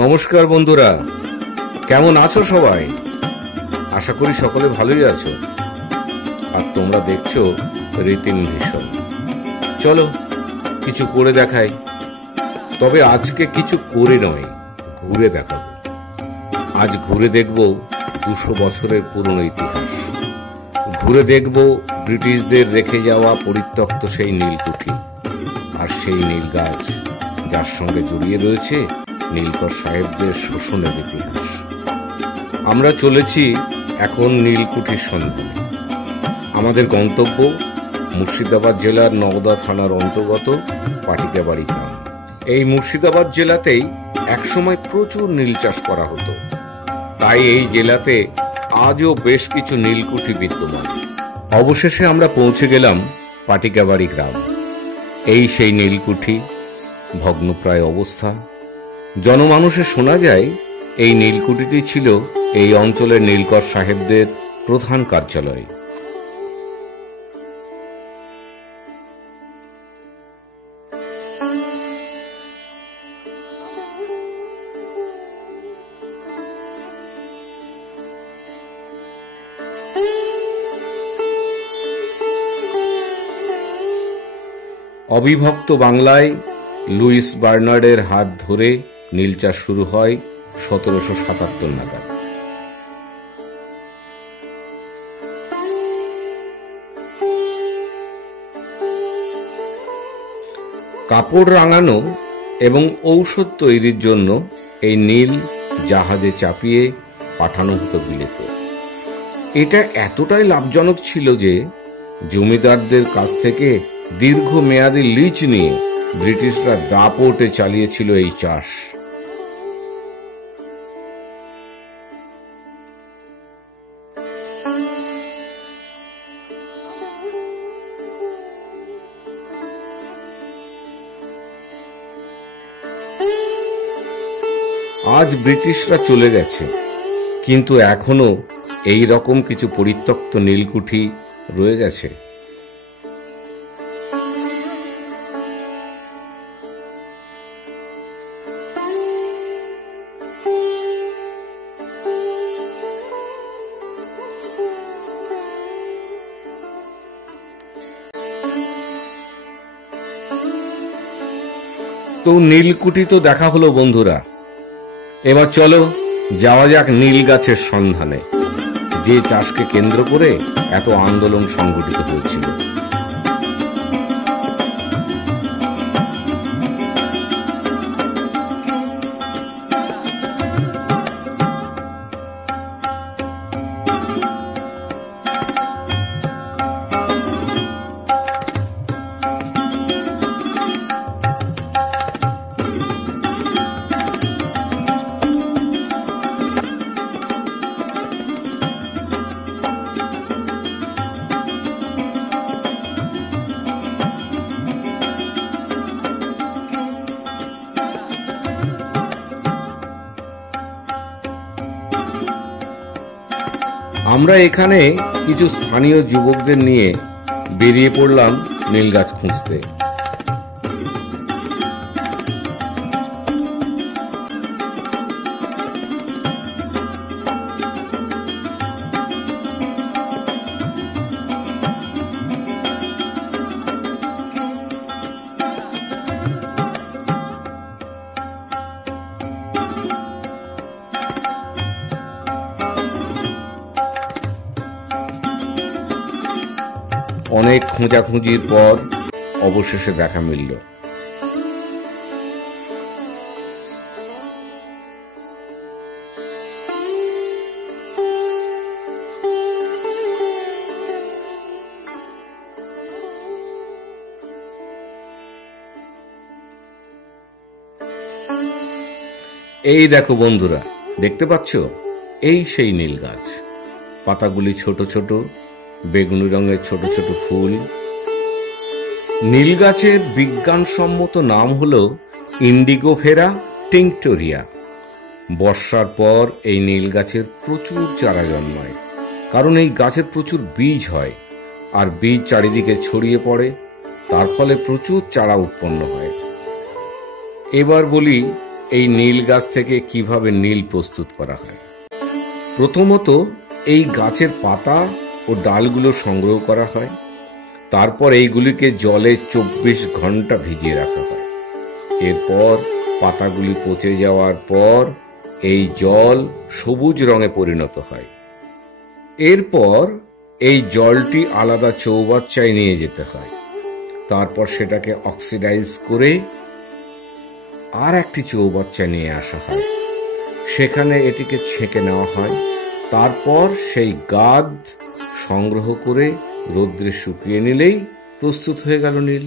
নমস্কার বন্ধুরা, কেমন আছো সবাই? আশা করি সকলে ভালোই আছো। আর তোমরা দেখছো রীতিন ভিশন। চলো কিছু করে দেখাই। তবে আজকে কিছু করে নয়, ঘুরে দেখাবো। আজ ঘুরে দেখব 200 বছরের পুরনো ইতিহাস। ঘুরে দেখব ব্রিটিশদের রেখে যাওয়া পরিত্যক্ত সেই নীলকুঠি আর সেই নীল গাছ, যার সঙ্গে জড়িয়ে রয়েছে নীলকর সাহেবদের শোষণের ইতিহাস। আমরা চলেছি এখন নীলকুঠির সন্ধানে। আমাদের গন্তব্য মুর্শিদাবাদ জেলার নওদা থানার অন্তর্গত পাটিকাবাড়ি গ্রাম। এই মুর্শিদাবাদ জেলাতেই একসময় প্রচুর নীল চাষ করা হতো, তাই এই জেলাতে আজও বেশ কিছু নীলকুঠি বিদ্যমান। অবশেষে আমরা পৌঁছে গেলাম পাটিকাবাড়ি গ্রাম। এই সেই নীলকুঠি, ভগ্নপ্রায় অবস্থা। জনমানুষে শোনা যায় এই নীলকুঠিটি ছিল এই অঞ্চলের নীলকর সাহেবদের প্রধান কার্যালয়। অবিভক্ত বাংলায় লুইস বার্নার্ডের হাত ধরে নীল চাষ শুরু হয় 1777 নাগাদ। কাপড় রাঙানো এবং ঔষধ তৈরির জন্য এই নীল জাহাজে চাপিয়ে পাঠানো হতো বিলেতে। এটা এতটাই লাভজনক ছিল যে জমিদারদের কাছ থেকে দীর্ঘমেয়াদী লিজ নিয়ে ব্রিটিশরা দাপটে চালিয়েছিল এই চাষ। আজ ব্রিটিশরা চলে গেছে, কিন্তু এখনো এই রকম কিছু পরিত্যক্ত নীলকুঠি রয়ে গেছে। তো নীলকুঠি তো দেখা হলো বন্ধুরা, এবার চলো যাওয়া যাক নীল গাছের সন্ধানে, যে চাষকে কেন্দ্র করে এত আন্দোলন সংগঠিত হয়েছিল। আমরা এখানে কিছু স্থানীয় যুবকদের নিয়ে বেরিয়ে পড়লাম নীল গাছ খুঁজতে। অনেক খোঁজাখুঁজির পর অবশেষে দেখা মিলল। এই দেখো বন্ধুরা, দেখতে পাচ্ছ? এই সেই নীল গাছ। পাতাগুলি ছোট ছোট, বেগুনি রঙের ছোট ছোট ফুল। নীল গাছের বিজ্ঞানসম্মত নাম হল ইন্ডিগোফেরা টিংটোরিয়া। বর্ষার পর এই নীল গাছের প্রচুর চারা জন্মায়, কারণ এই গাছের প্রচুর বীজ হয় আর বীজ চারিদিকে ছড়িয়ে পড়ে, তার ফলে প্রচুর চারা উৎপন্ন হয়। এবার বলি এই নীল গাছ থেকে কিভাবে নীল প্রস্তুত করা হয়। প্রথমত এই গাছের পাতা ও ডালগুলো সংগ্রহ করা হয়, তারপর এইগুলিকে জলে 24 ঘন্টা ভিজিয়ে রাখা হয়। এরপর পাতাগুলি পচে যাওয়ার পর এই জল সবুজ রঙে পরিণত হয়। এরপর এই জলটি আলাদা চৌবাচ্চায় নিয়ে যেতে হয়, তারপর সেটাকে অক্সিডাইজ করে আর একটি চৌবাচ্চা নিয়ে আসা হয়, সেখানে এটিকে ছেঁকে নেওয়া হয়। তারপর সেই গাদ সংগ্রহ করে রোদ্রে শুকিয়ে নিলেই প্রস্তুত হয়ে গেল নীল।